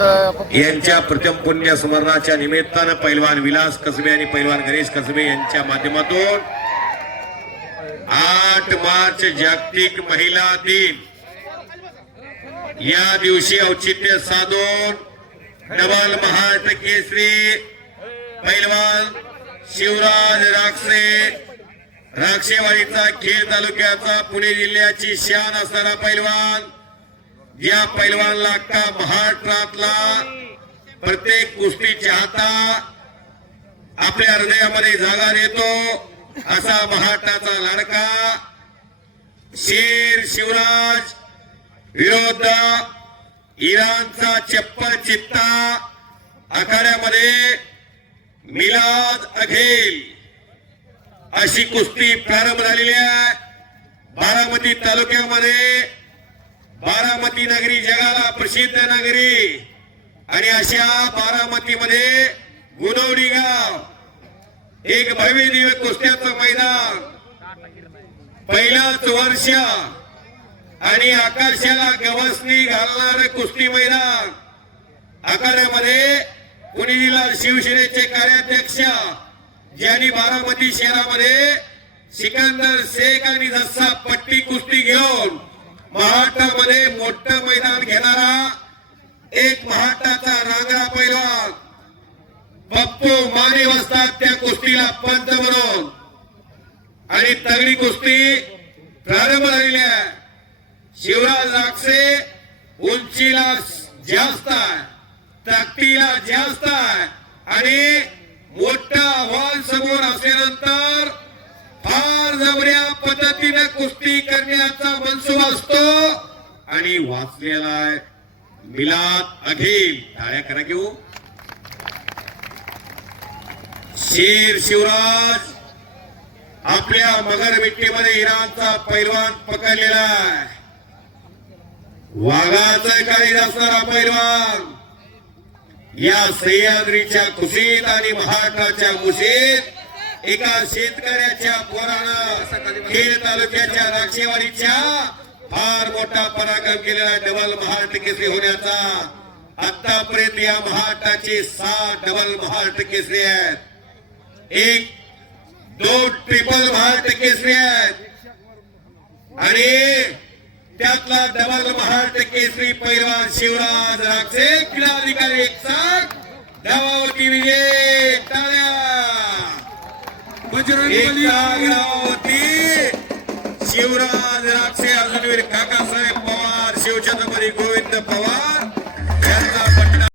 यांच्या प्रथम पुण्य स्मरणाच्या निमित्तानं पैलवान विलास कसबे आणि पैलवान गणेश कसबे यांच्या माध्यमातून आठ मार्च जागतिक महिला दिन. या दिवशी औचित्य साधून डबल महाराष्ट्र केसरी पैलवान शिवराज राक्षे राक्षेवाडीचा खेड तालुक्याचा पुणे जिल्ह्याची शान असणारा पैलवान ज्या पैलवानला का महाराष्ट्रातला प्रत्येक कुस्ती चाहता आपल्या हृदयामध्ये जागा देतो असा महाराष्ट्राचा लाडका शेर शिवराज विरोध इराणचा चप्पल चित्ता आखाड्यामध्ये मिलाद अघेल अशी कुस्ती प्रारंभ झालेली आहे. बारामती तालुक्यामध्ये बारामती नगरी जगाला प्रसिद्ध नगरी. आणि अशा बारामती मध्ये गुनवडी गाव एक भव्य दिव्य कुस्त्याचं मैदान पहिलाच वर्ष आणि आकाशाला गवसणी घालणार कुस्ती मैदान. आखाड्यामध्ये पुणे जिल्हा शिवसेनेचे कार्याध्यक्ष ज्यांनी बारामती शहरामध्ये सिकंदर शेख आणि जस्सा पट्टी कुस्ती घेऊन महाराष्ट्रामध्ये मोठं मैदान घेणारा एक महाराष्ट्राचा रांगडा पैलवान पप्पू माने असतात त्या कुस्तीला पंत म्हणून. आणि तगडी कुस्ती प्रारंभ झालेली आहे. शिवराज लागसे उंचीला जास्त आहे. ताकदीला जास्त आहे. आणि मोठा आव्हान समोर असल्यानंतर फार जबऱ्या पद्धतीने कुस्ती करण्याचा मनसूब असतो. आणि वाचलेला आहे. मिलाद अघिल. टाळ्या करा घेऊ. शेर शिवराज आपल्या मगर विट्टीमध्ये इराणचा पैलवान पकडलेला आहे. वाघाचा काही असणारा पैलवान या सह्याद्रीच्या कुशीत आणि महाराष्ट्राच्या कुशीत एका शेतकऱ्याच्या पोरानं खेड तालुक्याच्या राक्षेवाडीच्या फार मोठा पराक्रम केलेला डबल महाराष्ट्र केसरी होण्याचा. आतापर्यंत या महाराष्ट्राचे सात डबल महाराष्ट्र केसरी आहेत. एक दोन ट्रिपल महाराष्ट्र केसरी आहेत. आणि त्यातला डबल महाराष्ट्र केसरी पैलवान शिवराज राक्षे क्रीडा अधिकारी एक साथ. धावावती विजय टाळ्या. शिवराज राक्षे अजूनवीर काकासाहेब पवार शिवछत्रपती गोविंद पवार.